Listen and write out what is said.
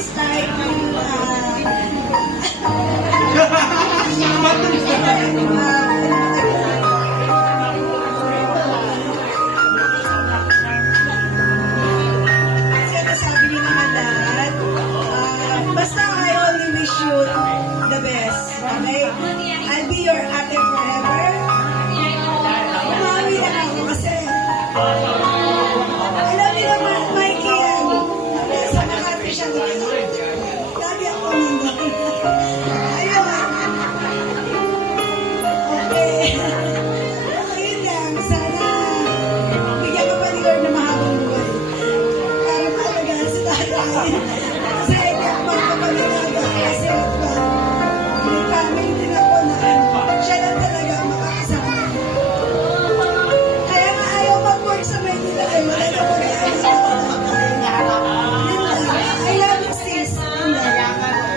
this time, sabi ni Mama Dad, basta I only wish you the best. Okay? I'll be your ate forever. Umawi na ako kasi alam niyo naman, Mikey, sa mga ate siya lagi ako nandun. Ayun. Okay. Ayun lang. Sana bigyan ka pa ni Lord na mahabang buhay. Para talaga sa tayo. Sa mga kapatid